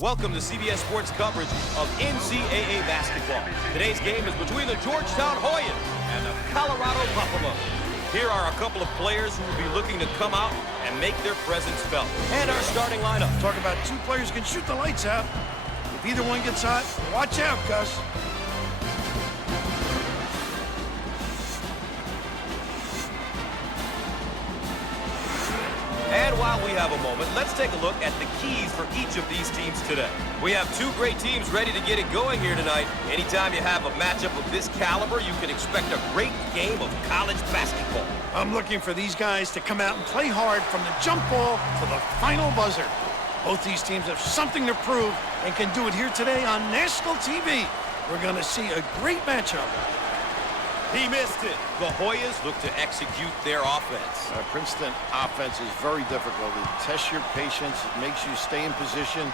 Welcome to CBS Sports coverage of NCAA basketball. Today's game is between the Georgetown Hoyas and the Colorado Buffalo. Here are a couple of players who will be looking to come out and make their presence felt. And our starting lineup. Talk about two players who can shoot the lights out. If either one gets hot, watch out, Gus. And while we have a moment, let's take a look at the keys for each of these teams today. We have two great teams ready to get it going here tonight. Anytime you have a matchup of this caliber, you can expect a great game of college basketball. I'm looking for these guys to come out and play hard from the jump ball to the final buzzer. Both these teams have something to prove and can do it here today on national TV. We're going to see a great matchup. He missed it. The Hoyas look to execute their offense. Princeton offense is very difficult. It tests your patience. It makes you stay in position.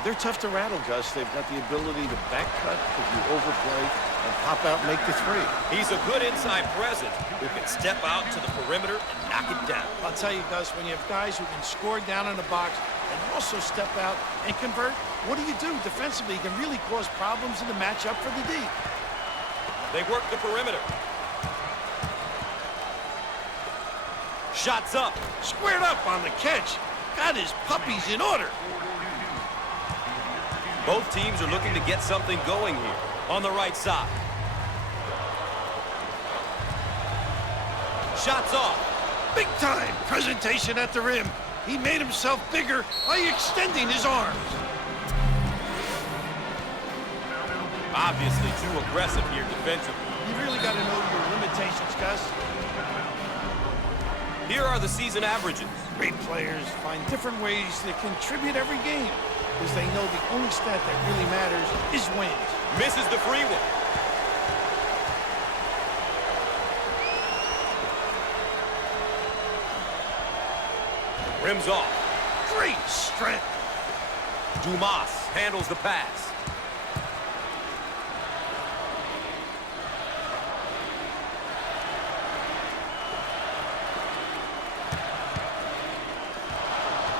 They're tough to rattle, Gus. They've got the ability to back cut if you overplay and pop out and make the three. He's a good inside presence who can step out to the perimeter and knock it down. I'll tell you, Gus, when you have guys who can score down in the box and also step out and convert, what do? Defensively, you can really cause problems in the matchup for the D. They work the perimeter. Shots up. Squared up on the catch. Got his puppies in order. Both teams are looking to get something going here on the right side. Shots off. Big time presentation at the rim. He made himself bigger by extending his arms. Obviously too aggressive here defensively. You really got to know your limitations, Gus. Here are the season averages. Great players find different ways to contribute every game because they know the only stat that really matters is wins. Misses the free one. Rims off. Great strength. Dumas handles the pass.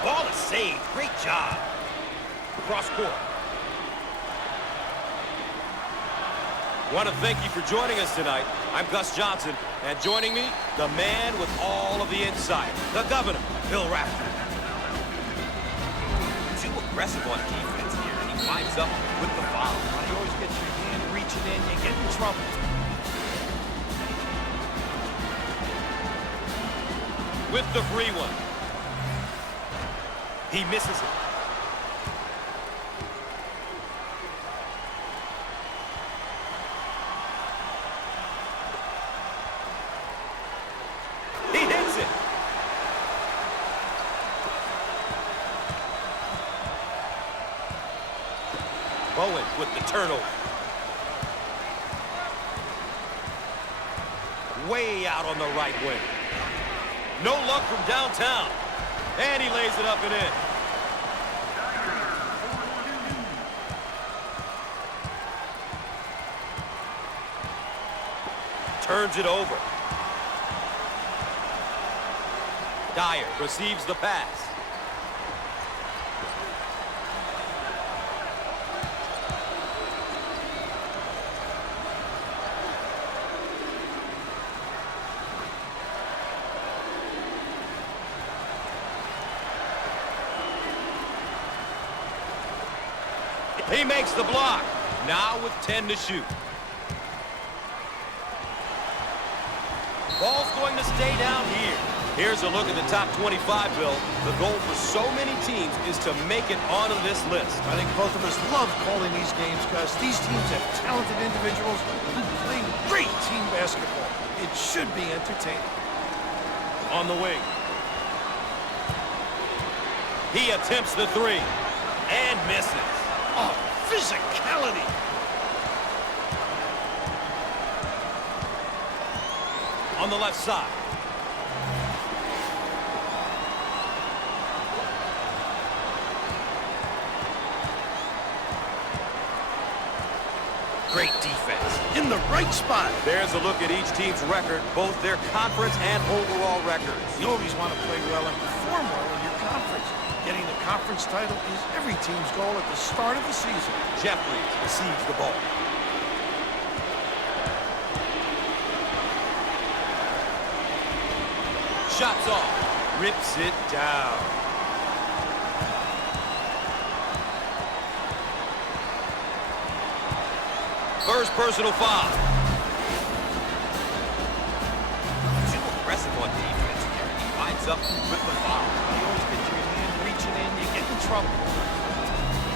Ball is saved. Great job. Cross court. Want to thank you for joining us tonight. I'm Gus Johnson, and joining me, the man with all of the insight, the governor, Bill Rafter. Too aggressive on defense here, and he winds up with the foul. You always get your hand reaching in and get in trouble. With the free one. He misses it. He hits it. Bowen with the turnover. Way out on the right wing. No luck from downtown. And he lays it up and in. Turns it over. Dyer receives the pass. He makes the block. Now with 10 to shoot. Ball's going to stay down here. Here's a look at the top 25, Bill. The goal for so many teams is to make it onto this list. I think both of us love calling these games, Gus. These teams have talented individuals who play great team basketball. It should be entertaining. On the wing. He attempts the three and misses. Oh, physicality. On the left side. Great defense. In the right spot. There's a look at each team's record, both their conference and overall records. You always want to play well and perform well in your conference. Getting the conference title is every team's goal at the start of the season. Jeffries receives the ball. Shots off. Rips it down. First personal foul. Too aggressive on defense here. He winds up with the foul. You always get your hand reaching in, you get in trouble.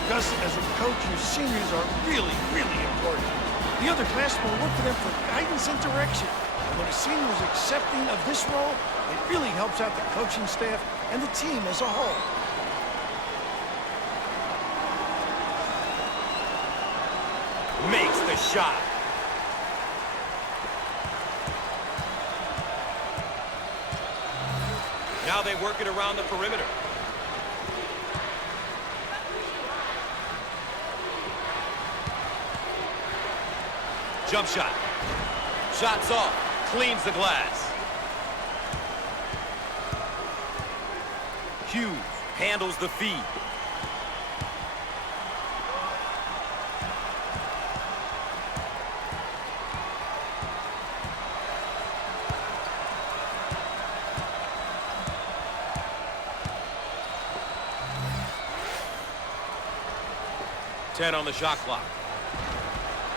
Gus, as a coach, your seniors are really, really important. The other classmen will look to them for guidance and direction. And when a senior is accepting of this role, it really helps out the coaching staff and the team as a whole. Makes the shot. Now they work it around the perimeter. Jump shot. Shots off. Cleans the glass. Hughes handles the feed. On the shot clock.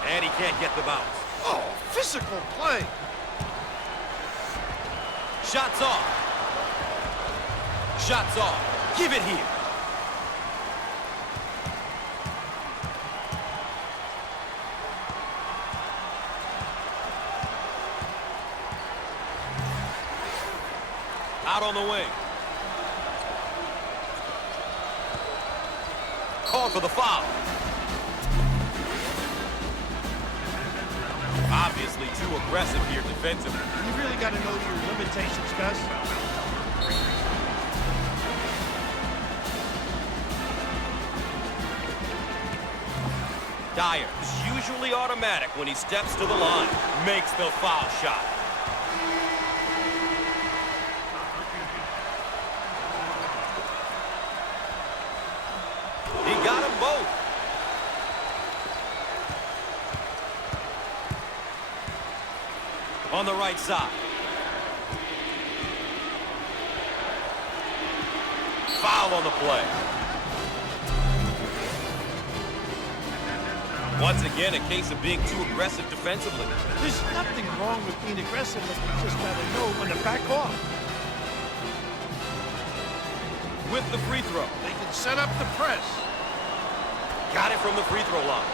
And he can't get the bounce. Oh, physical play. Shots off. Shots off. Give it here. Out on the wing. Called for the foul. Obviously too aggressive here defensively. You really got to know your limitations, Gus. Dyer is usually automatic when he steps to the line. Makes the foul shot. He got them both. On the right side. Foul on the play. Once again, a case of being too aggressive defensively. There's nothing wrong with being aggressive, but you just got to know when to back off. With the free throw. They can set up the press. Got it from the free throw line.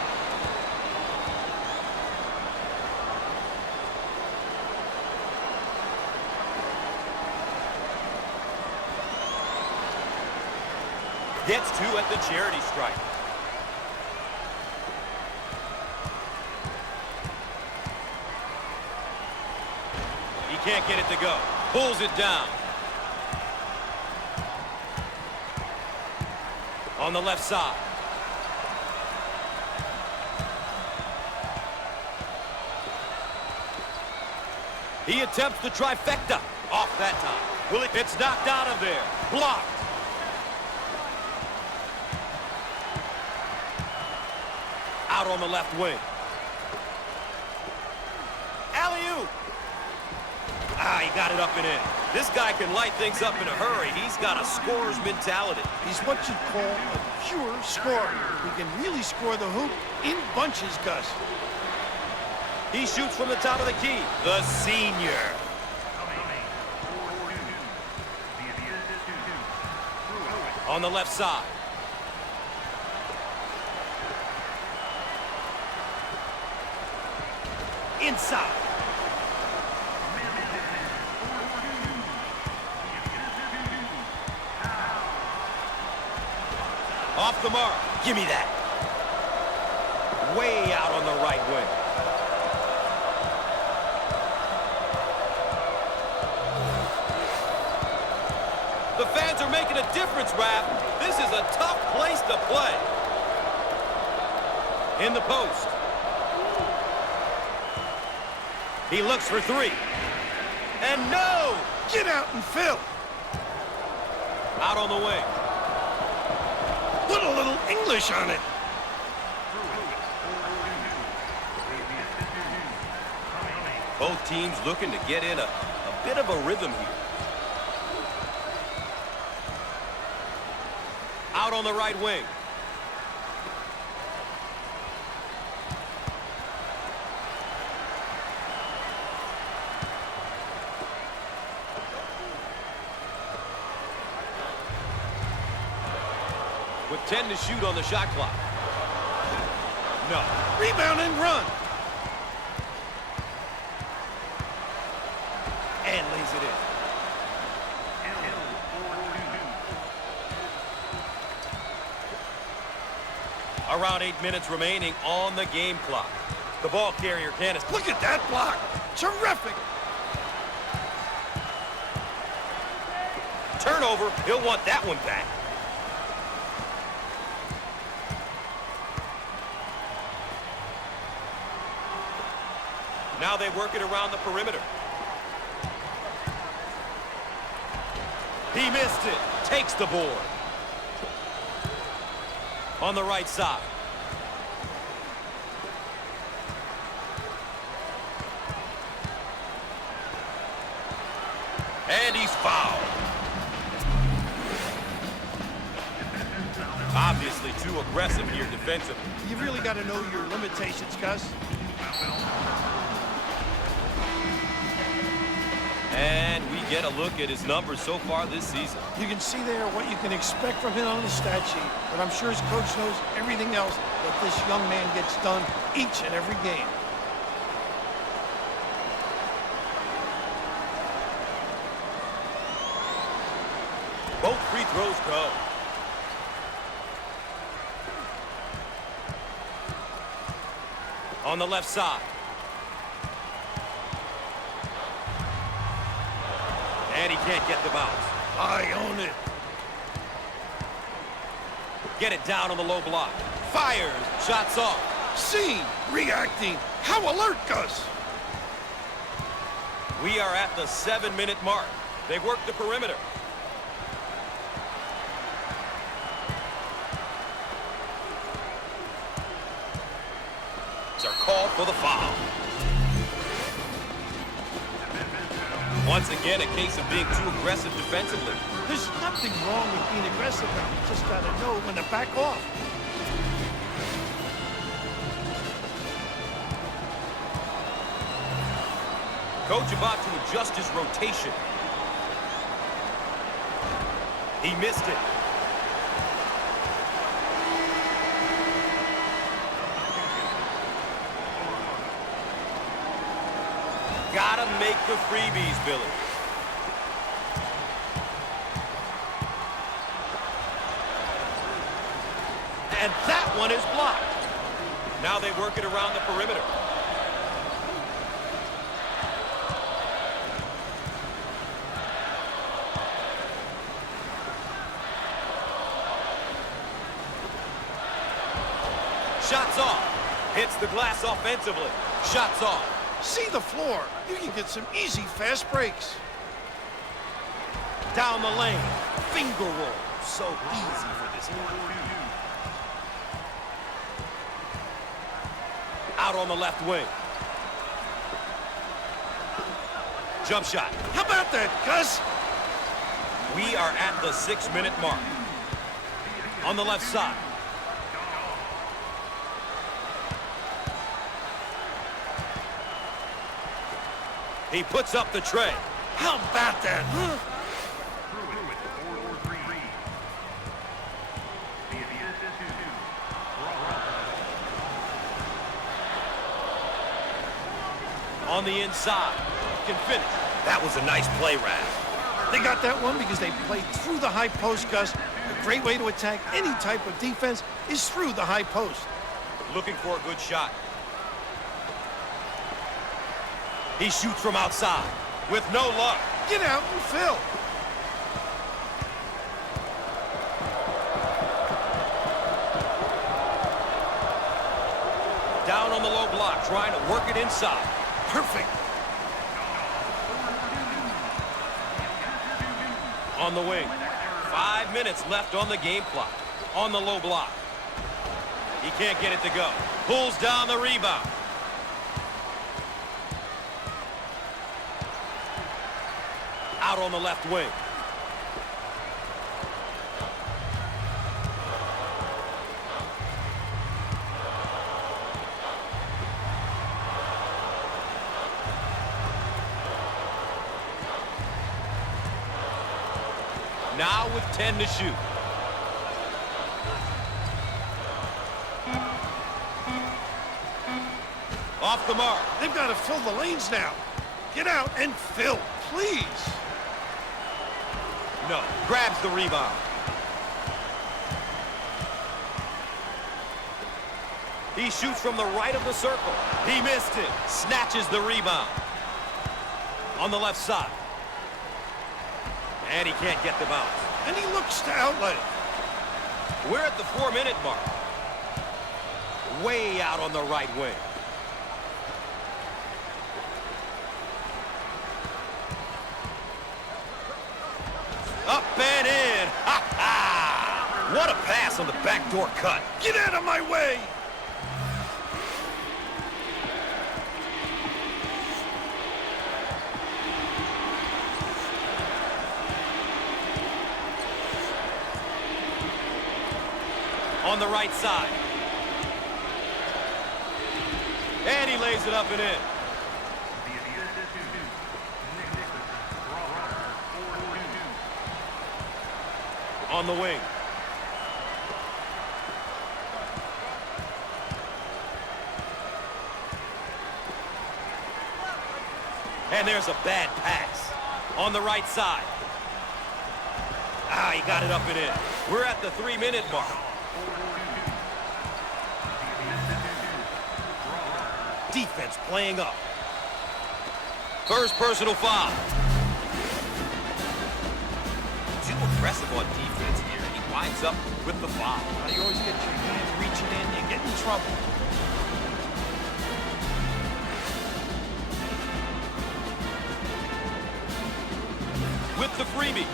Gets two at the charity stripe. He can't get it to go. Pulls it down. On the left side. He attempts the trifecta. Off that time. It's knocked out of there. Blocked. Out on the left wing. Alley-oop. Ah, he got it up and in. This guy can light things up in a hurry. He's got a scorer's mentality. He's what you'd call a pure scorer. He can really score the hoop in bunches, Gus. He shoots from the top of the key. The senior. On the left side. Inside. Off the mark. Give me that. Way out on the right wing. The fans are making a difference, Raph. This is a tough place to play. In the post. He looks for three. And no! Get out and fill. Out on the wing. Put a little English on it. Both teams looking to get in a bit of a rhythm here. Out on the right wing. With 10 to shoot on the shot clock. No. Rebound and run. And lays it in. Around 8 minutes remaining on the game clock. The ball carrier can't. Look at that block. Terrific. Turnover. He'll want that one back. Now they work it around the perimeter. He missed it. Takes the board. On the right side. And he's fouled. Obviously too aggressive here defensively. You really got to know your limitations, Gus. And we get a look at his numbers so far this season. You can see there what you can expect from him on the stat sheet, but I'm sure his coach knows everything else that this young man gets done each and every game. Both free throws go. On the left side. And he can't get the bounce. I own it. Get it down on the low block. Fires. Shots off. Seen. Reacting. How alert, Gus. We are at the 7-minute mark. They've worked the perimeter. It's our call for the foul. Once again, a case of being too aggressive defensively. There's nothing wrong with being aggressive. You just got to know when to back off. Coach about to adjust his rotation. He missed it. Gotta make the freebies, Billy. And that one is blocked. Now they work it around the perimeter. Shots off. Hits the glass offensively. Shots off. See the floor. You can get some easy, fast breaks. Down the lane. Finger roll. So easy for this guy. Out on the left wing. Jump shot. How about that, Gus? We are at the 6-minute mark. On the left side. He puts up the tray. How about that, huh? On the inside. Can finish. That was a nice play, Raph. They got that one because they played through the high post, Gus. A great way to attack any type of defense is through the high post. Looking for a good shot. He shoots from outside with no luck. Get out and fill. Down on the low block, trying to work it inside. Perfect. On the wing. 5 minutes left on the game clock. On the low block. He can't get it to go. Pulls down the rebound. Out on the left wing. Now with 10 to shoot. Off the mark. They've got to fill the lanes now. Get out and fill, please. No. Grabs the rebound. He shoots from the right of the circle. He missed it. Snatches the rebound. On the left side. And he can't get the bounce. And he looks to outlet it. We're at the 4-minute mark. Way out on the right wing. Up and in. Ha ha! What a pass on the backdoor cut. Get out of my way! On the right side. And he lays it up and in. On the wing. And there's a bad pass. On the right side. Ah, he got it up and in. We're at the 3-minute mark. Defense playing up. First personal foul. Too aggressive on defense here. He winds up with the foul. Now you always get your hand reaching in, you get in trouble. With the freebie.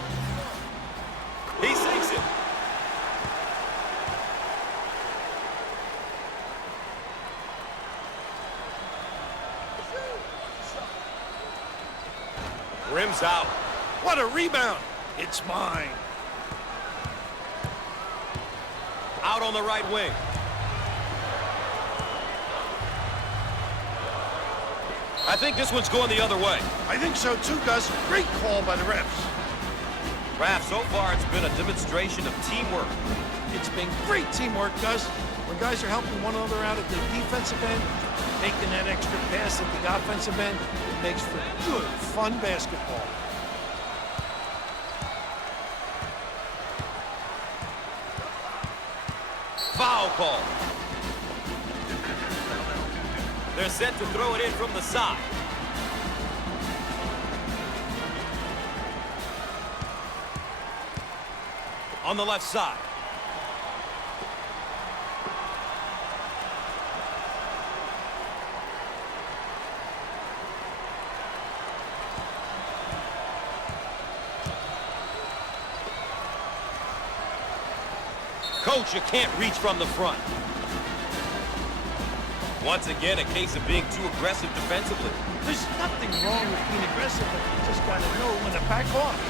He sinks it. Rims out. What a rebound. It's mine. Out on the right wing. I think this one's going the other way. I think so too, Gus. Great call by the refs. Raph, so far it's been a demonstration of teamwork. It's been great teamwork, Gus. When guys are helping one another out at the defensive end, making that extra pass at the offensive end, it makes for good, fun basketball. Foul call. They're set to throw it in from the side. On the left side. Coach, you can't reach from the front. Once again, a case of being too aggressive defensively. There's nothing wrong with being aggressive, but you just got to know when to back off.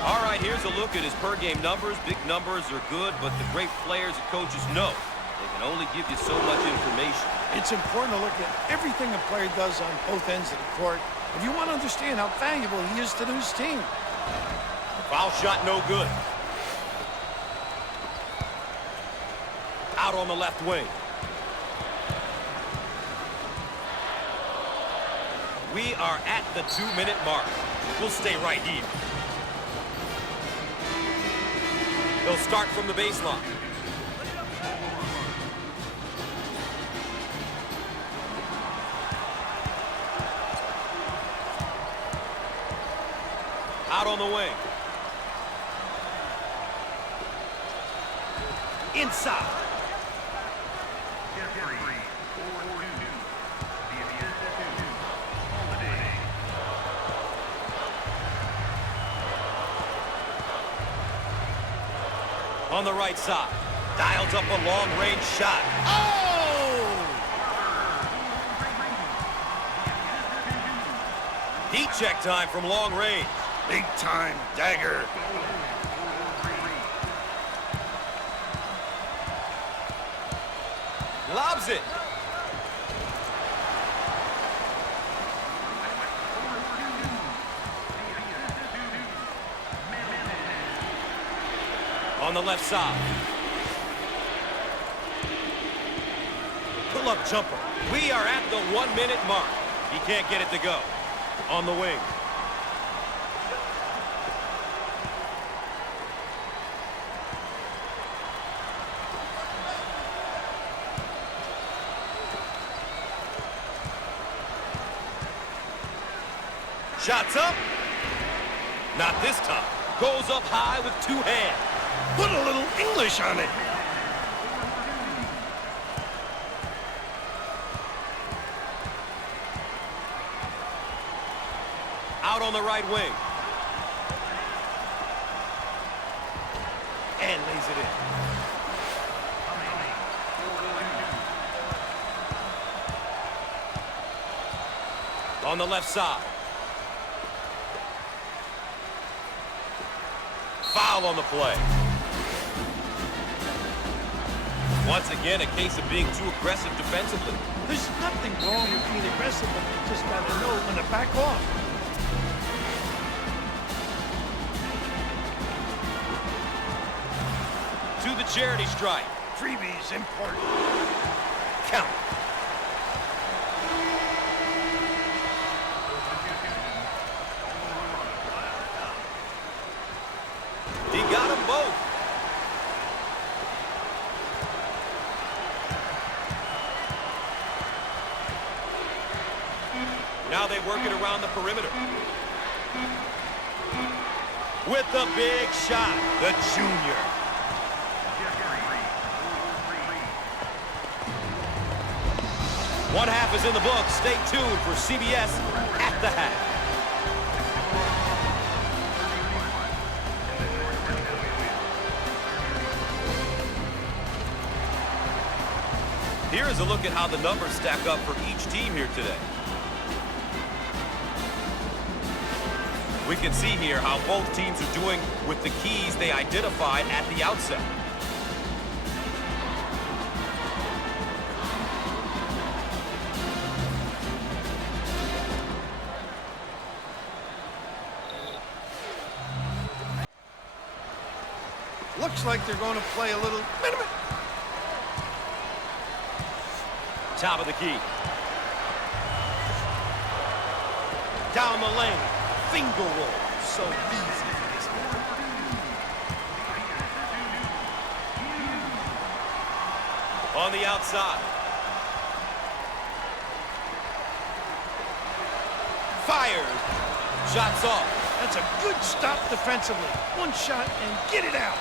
All right, here's a look at his per-game numbers. Big numbers are good, but the great players and coaches know they can only give you so much information. It's important to look at everything a player does on both ends of the court if you want to understand how valuable he is to his team. Foul shot no good. Out on the left wing. We are at the 2-minute mark. We'll stay right here. They'll start from the baseline. Out on the wing. Inside. On the right side. Dials up a long-range shot. Oh! Heat check time from long range. Big time dagger. Lobs it. On the left side. Pull-up jumper. We are at the 1-minute mark. He can't get it to go. On the wing. Shots up. Not this time. Goes up high with 2 hands. Put a little English on it. Out on the right wing. And lays it in. On the left side. Foul on the play. Once again, a case of being too aggressive defensively. There's nothing wrong with being aggressive, but you just got to know when to back off. To the charity stripe. Freebies important. Count. He got them both. Now they work it around the perimeter. With the big shot, the junior. One half is in the books. Stay tuned for CBS at the half. Here is a look at how the numbers stack up for each team here today. We can see here how both teams are doing with the keys they identified at the outset. Looks like they're going to play a little... Wait a minute. Top of the key. Down the lane. Finger roll. So easy for this one. On the outside. Fires. Shots off. That's a good stop defensively. One shot and get it out.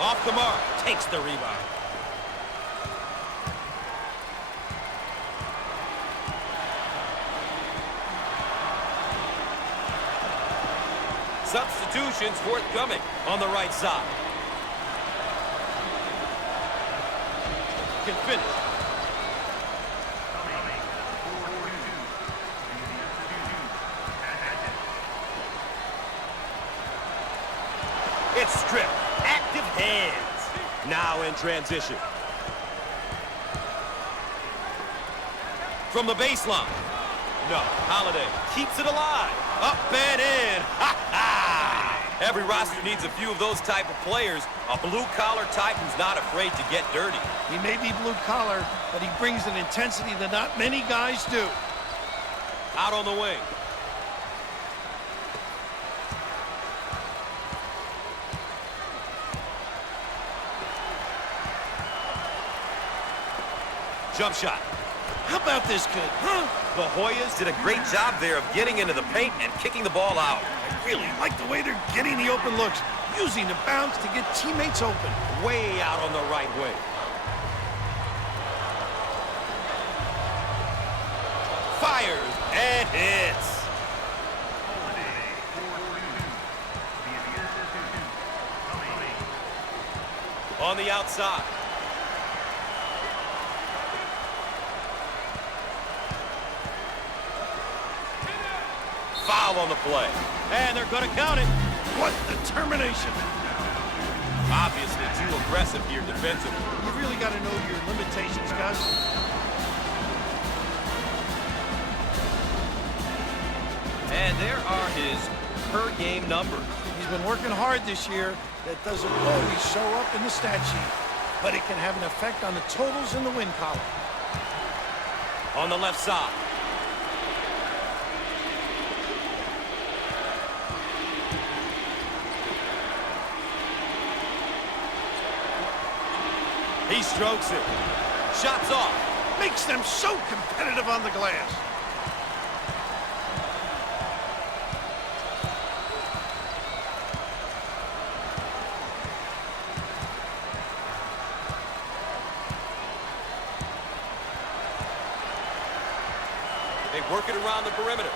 Off the mark, takes the rebound. Substitutions forthcoming on the right side. Can finish. It's stripped. Active hands. Now in transition. From the baseline. No. Holiday keeps it alive. Up and in. Ha ha! Every roster needs a few of those type of players. A blue-collar Titan's not afraid to get dirty. He may be blue-collar, but he brings an intensity that not many guys do. Out on the wing. Jump shot. How about this kid, huh? The Hoyas did a great job there of getting into the paint and kicking the ball out. I really like the way they're getting the open looks, using the bounce to get teammates open. Way out on the right wing. Fires and hits. On the outside. Foul on the play. And they're going to count it. What determination. Obviously too aggressive here defensively. You really got to know your limitations, Gus. And there are his per-game numbers. He's been working hard this year. That doesn't always show up in the stat sheet, but it can have an effect on the totals in the win column. On the left side. He strokes it. Shots off. Makes them so competitive on the glass. They work it around the perimeter.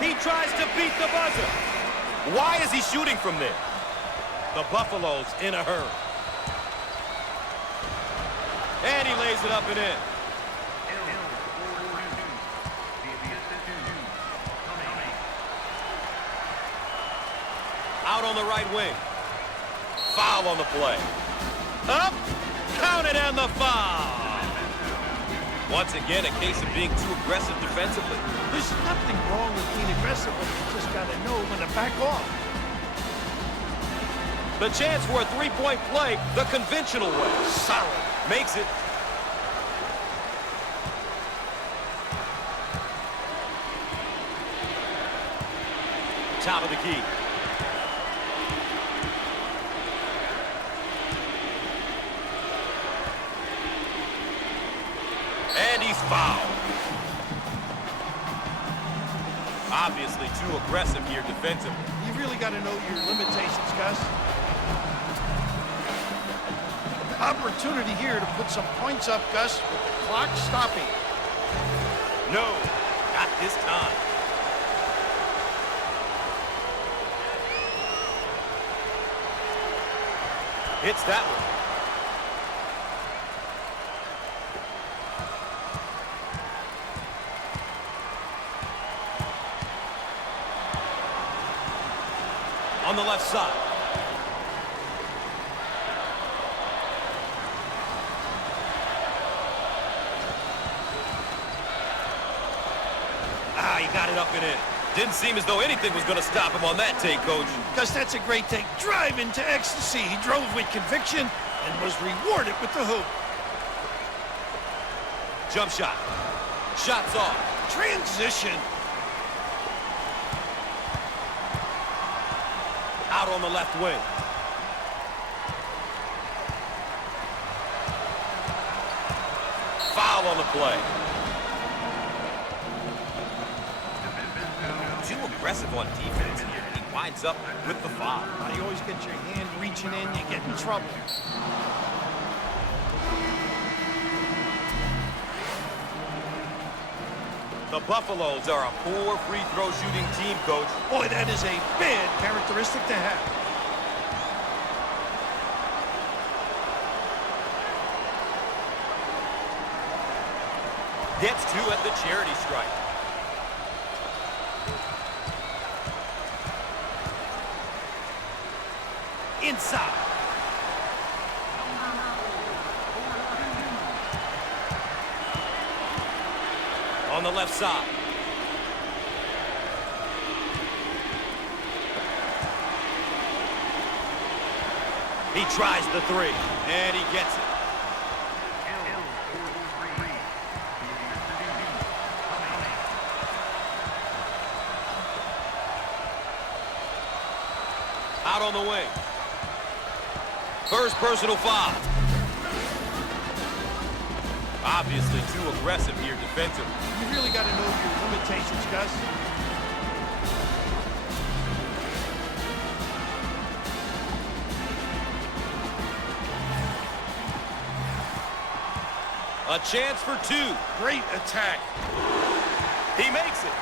He tries to beat the buzzer. Why is he shooting from there? The Buffaloes in a hurry. And he lays it up and in. Out on the right wing. Foul on the play. Up, count it, and the foul. Once again, a case of being too aggressive defensively. There's nothing wrong with being aggressive, but you just got to know when to back off. The chance for a three-point play the conventional way. Solid. Makes it. Top of the key. And he's fouled. Obviously too aggressive here defensively. You really got to know your limitations, Gus. Opportunity here to put some points up, Gus, with the clock stopping. No, not this time. Hits that one. On the left side. He got it up and in. Didn't seem as though anything was going to stop him on that take, Coach. Gus, that's a great take. Drive into ecstasy. He drove with conviction and was rewarded with the hoop. Jump shot. Shots off. Transition. Out on the left wing. Foul on the play. Too aggressive on defense here. He winds up with the foul. You always get your hand reaching in, you get in trouble. The Buffaloes are a poor free throw shooting team, Coach. Boy, that is a bad characteristic to have. Gets two at the charity stripe. Inside. On the left side. He tries the three, and he gets it. Out on the wing. First personal foul. Obviously too aggressive here defensively. You really got to know your limitations, Gus. A chance for two. Great attack. He makes it.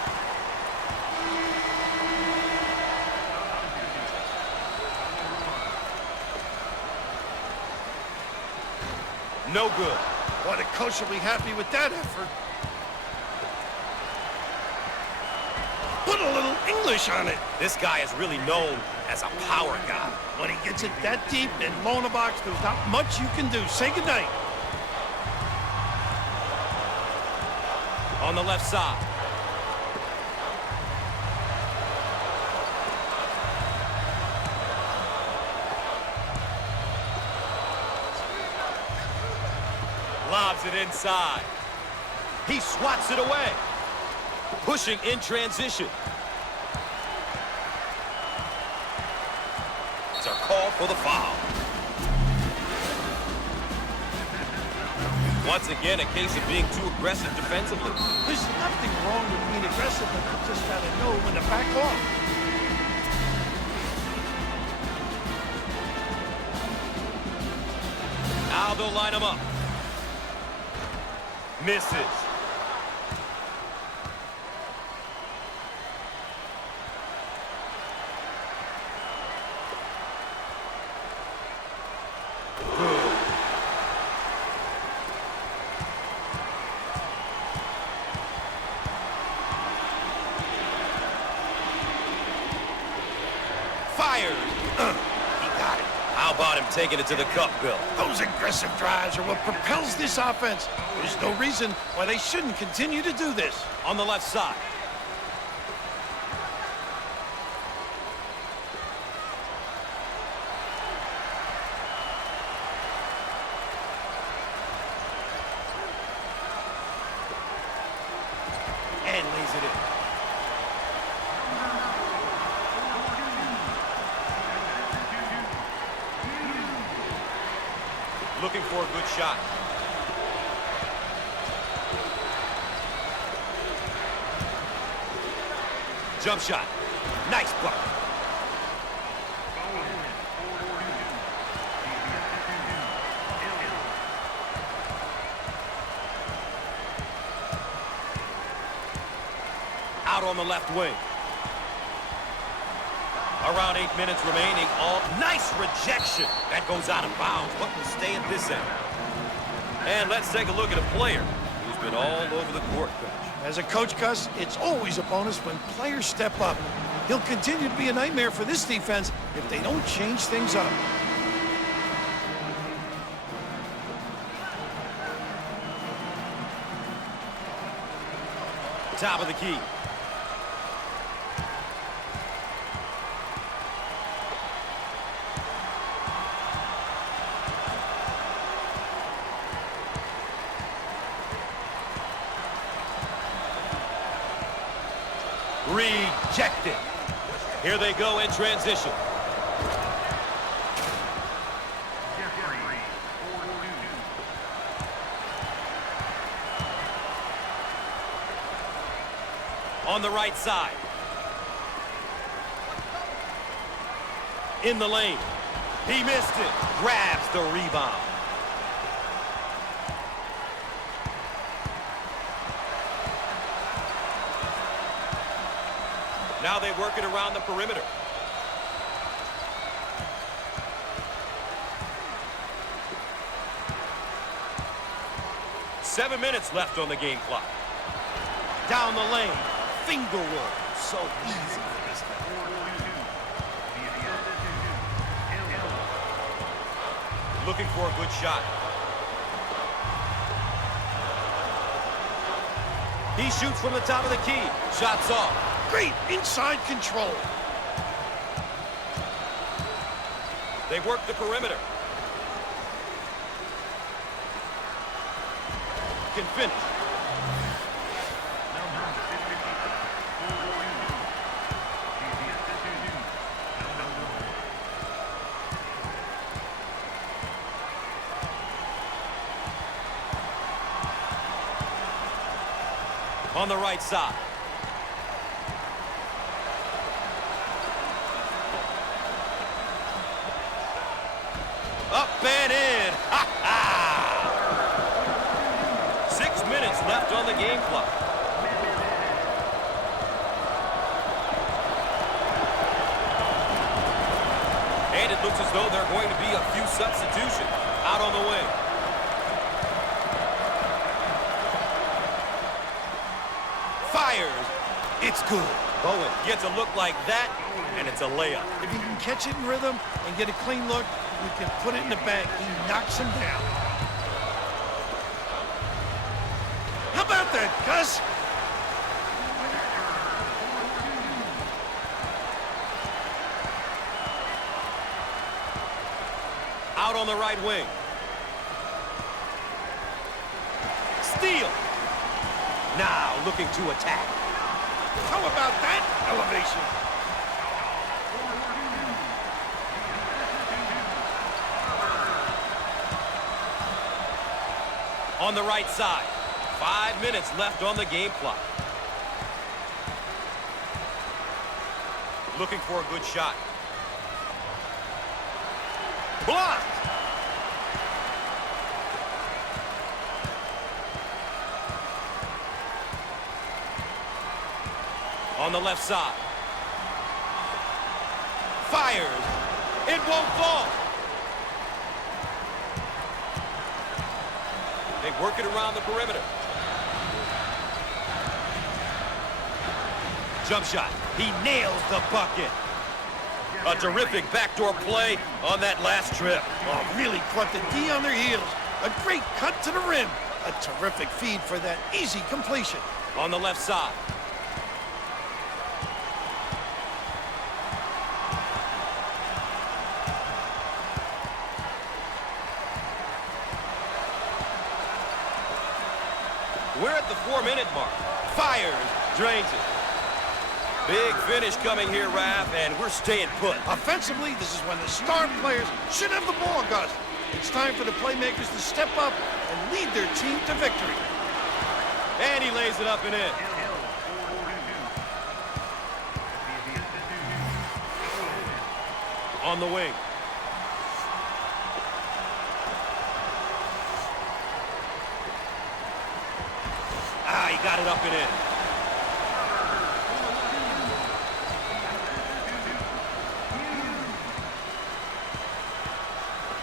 No good. What a coach will be happy with that effort. Put a little English on it. This guy is really known as a power guy. When he gets it that deep and low in the box, there's not much you can do. Say goodnight. On the left side. Lobs it inside. He swats it away. Pushing in transition. It's a call for the foul. Once again, a case of being too aggressive defensively. There's nothing wrong with being aggressive, but you just got to know when to back off. Now they'll line him up. Misses. Fired. He got it. How about him taking it to the cup, Bill? Those aggressive drives are what propels this offense. There's no reason why they shouldn't continue to do this. On the left side. And lays it in. Looking for a good shot. Jump shot. Nice block. Out on the left wing. Around 8 minutes remaining. All nice rejection. That goes out of bounds, but will stay at this end. And let's take a look at a player who's been all over the court, Coach. As a coach, Gus, it's always a bonus when players step up. He'll continue to be a nightmare for this defense if they don't change things up. Top of the key. Rejected. Here they go in transition. On the right side. In the lane. He missed it. Grabs the rebound. Now they work it around the perimeter. Seven minutes left on the game clock. Down the lane. Finger roll. So easy for this guy. Looking for a good shot. He shoots from the top of the key. Shots off. Great inside control. They work the perimeter. Can finish. On the right side. Up and in. Ha ha! 6 minutes left on the game clock. And it looks as though there are going to be a few substitutions out on the wing. Fires. It's good. Bowen gets a look like that, and it's a layup. If he can catch it in rhythm and get a clean look, he can put it in the bag. He knocks him down. How about that, Gus? Out on the right wing. Steal. Now looking to attack. How about that elevation? On the right side. 5 minutes left on the game clock. Looking for a good shot. Blocked. On the left side. Fires. It won't fall. They work it around the perimeter. Jump shot. He nails the bucket. A terrific backdoor play on that last trip. Oh, really caught the D on their heels. A great cut to the rim. A terrific feed for that easy completion. On the left side. We're at the 4-minute mark. Fires, drains it. Big finish coming here, Raph, and we're staying put. Offensively, this is when the star players should have the ball, Gus. It's time for the playmakers to step up and lead their team to victory. And he lays it up and in. On the wing. Ah, he got it up and in.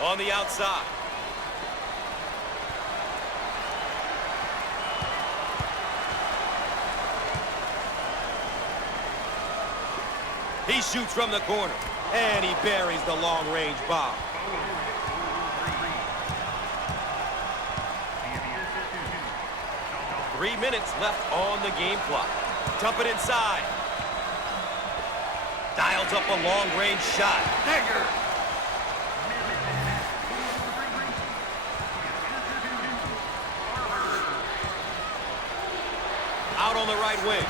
On the outside. He shoots from the corner, and he buries the long-range bomb. Three minutes left on the game clock. Dump it inside. Dials up a long-range shot. Dagger. Out on the right wing.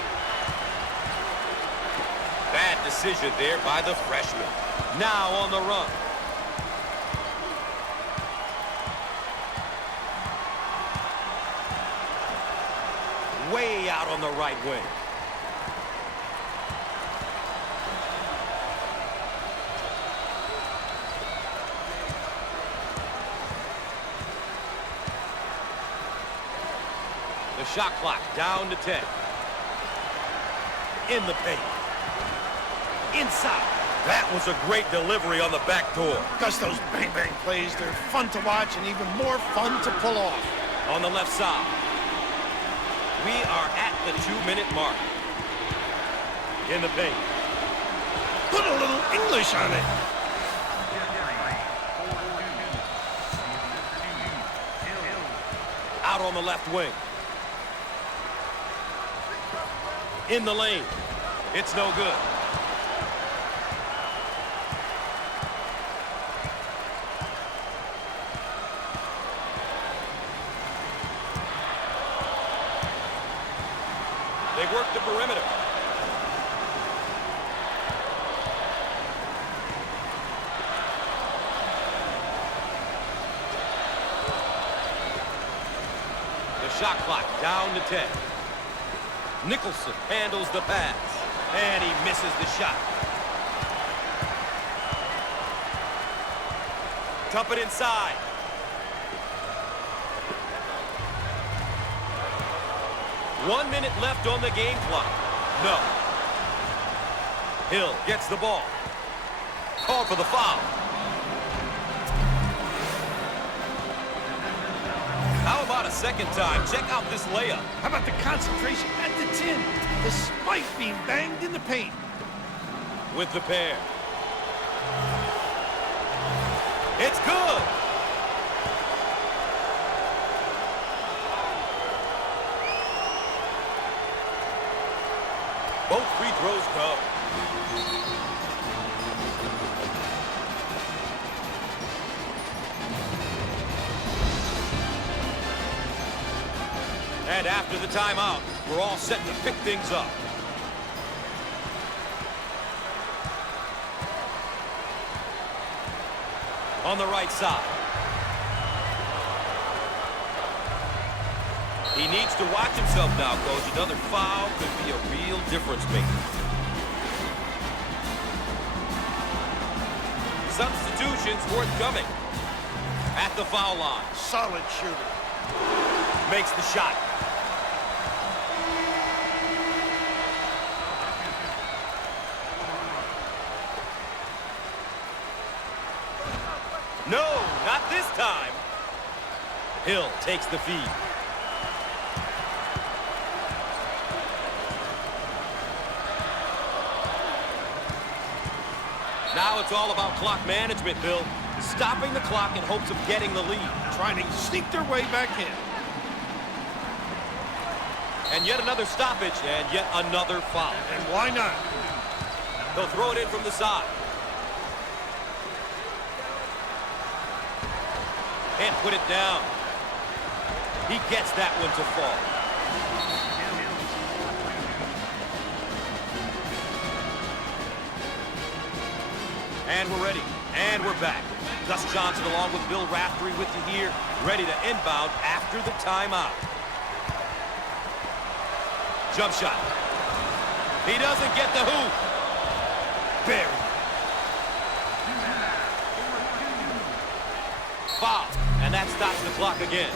Bad decision there by the freshman. Now on the run. Way out on the right wing. The shot clock down to 10. In the paint. Inside. That was a great delivery on the back door. Gus, those bang-bang plays, they're fun to watch and even more fun to pull off. On the left side. We are at the 2-minute mark. In the paint. Put a little English on it. Out on the left wing. In the lane. It's no good. They work the perimeter. The shot clock down to 10. Nicholson handles the pass. And he misses the shot. Dump it inside. One minute left on the game clock. No. Hill gets the ball. Called for the foul. How about a second time? Check out this layup. How about the concentration at the 10, despite being banged in the paint? With the pair. It's good. Both free throws go. And after the timeout, we're all set to pick things up. On the right side. He needs to watch himself now, Coach. Another foul could be a real difference maker. Substitutions forthcoming. At the foul line. Solid shooter. Makes the shot. No, not this time. Hill takes the feed. Now it's all about clock management, Bill. Stopping the clock in hopes of getting the lead. Trying to sneak their way back in. And yet another stoppage, and yet another foul. And why not? They'll throw it in from the side. Can't put it down. He gets that one to fall. And we're ready. And we're back. Gus Johnson along with Bill Raftery with you here, ready to inbound after the timeout. Jump shot. He doesn't get the hoop. Buried. Foul. And that stops the clock again.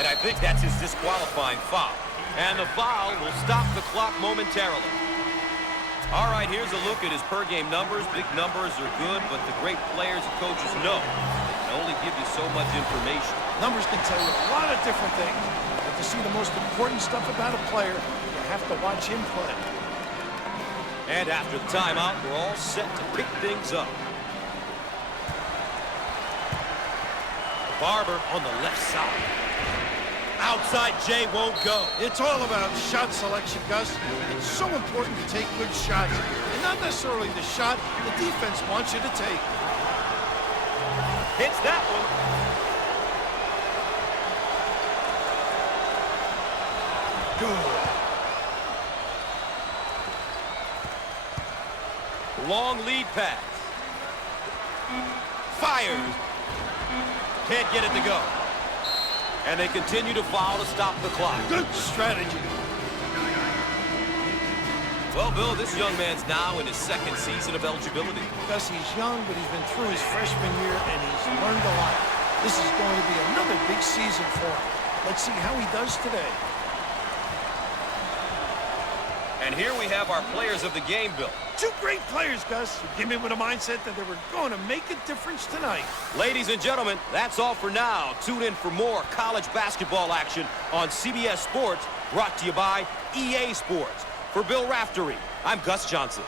And I think that's his disqualifying foul. And the foul will stop the clock momentarily. All right, here's a look at his per-game numbers. Big numbers are good, but the great players and coaches know they can only give you so much information. Numbers can tell you a lot of different things. But to see the most important stuff about a player, you have to watch him play. And after the timeout, we're all set to pick things up. Barber on the left side. Outside J won't go. It's all about shot selection, Gus. It's so important to take good shots. And not necessarily the shot the defense wants you to take. Hits that one. Good. Long lead pass. Fires. Can't get it to go. And they continue to foul to stop the clock. Good strategy. Well, Bill, this young man's now in his second season of eligibility. Gus, he's young, but he's been through his freshman year, and he's learned a lot. This is going to be another big season for him. Let's see how he does today. And here we have our players of the game, Bill. Two great players, Gus, who came in with a mindset that they were going to make a difference tonight. Ladies and gentlemen, that's all for now. Tune in for more college basketball action on CBS Sports, brought to you by EA Sports. For Bill Raftery, I'm Gus Johnson.